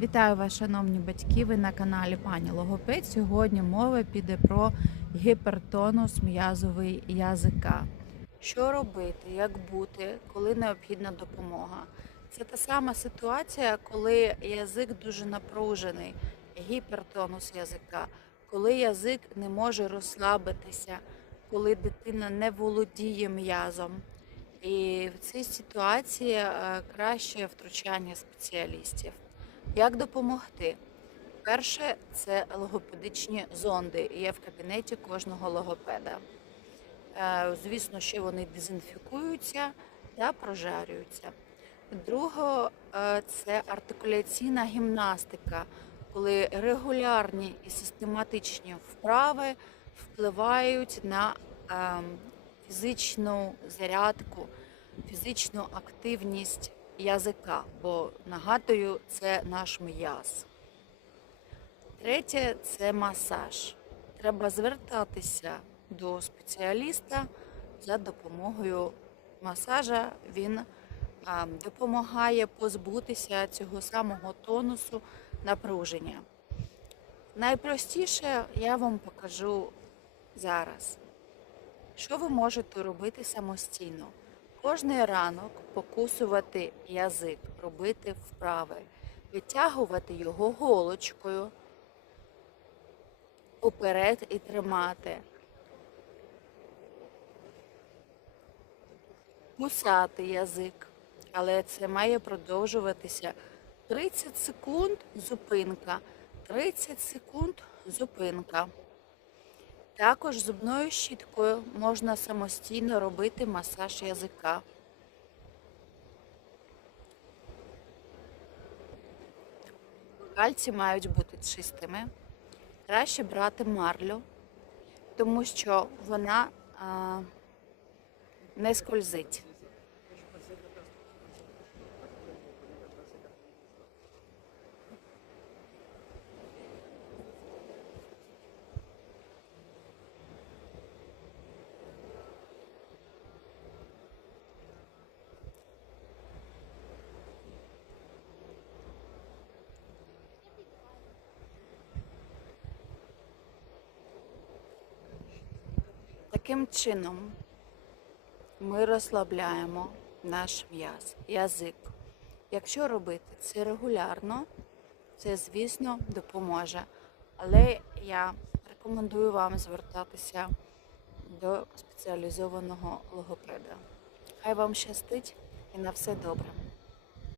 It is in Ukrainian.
Вітаю вас, шановні батьки. Ви на каналі Пані Логопед. Сьогодні мова піде про гіпертонус м'язовий язика. Що робити, як бути, коли необхідна допомога? Це та сама ситуація, коли язик дуже напружений, гіпертонус язика, коли язик не може розслабитися, коли дитина не володіє м'язом. І в цій ситуації е, краще втручання спеціалістів. Як допомогти? Перше це логопедичні зонди. Є в кабінеті кожного логопеда. Е, Звісно, що вони дезінфікуються та прожарюються. Друге е, це артикуляційна гімнастика, коли регулярні і систематичні вправи впливають на ем, фізичну зарядку, фізичну активність язика, бо нагадую, це наш м'яз. Третє це масаж. Треба звертатися до спеціаліста за допомогою масажа. Він а, допомагає позбутися цього самого тонусу напруження. Найпростіше я вам покажу зараз. Що ви можете робити самостійно? Кожний ранок покусувати язик, робити вправи, витягувати його голочкою уперед і тримати. Кусати язик, але це має продовжуватися 30 секунд зупинка, 30 секунд зупинка. Також зубною щіткою можна самостійно робити масаж язика. Пальці мають бути чистими. Краще брати марлю, тому що вона а, не скользить. Таким чином ми розслабляємо наш м'яз, язик. Якщо робити це регулярно, це, звісно, допоможе. Але я рекомендую вам звертатися до спеціалізованого логопеда. Хай вам щастить і на все добре.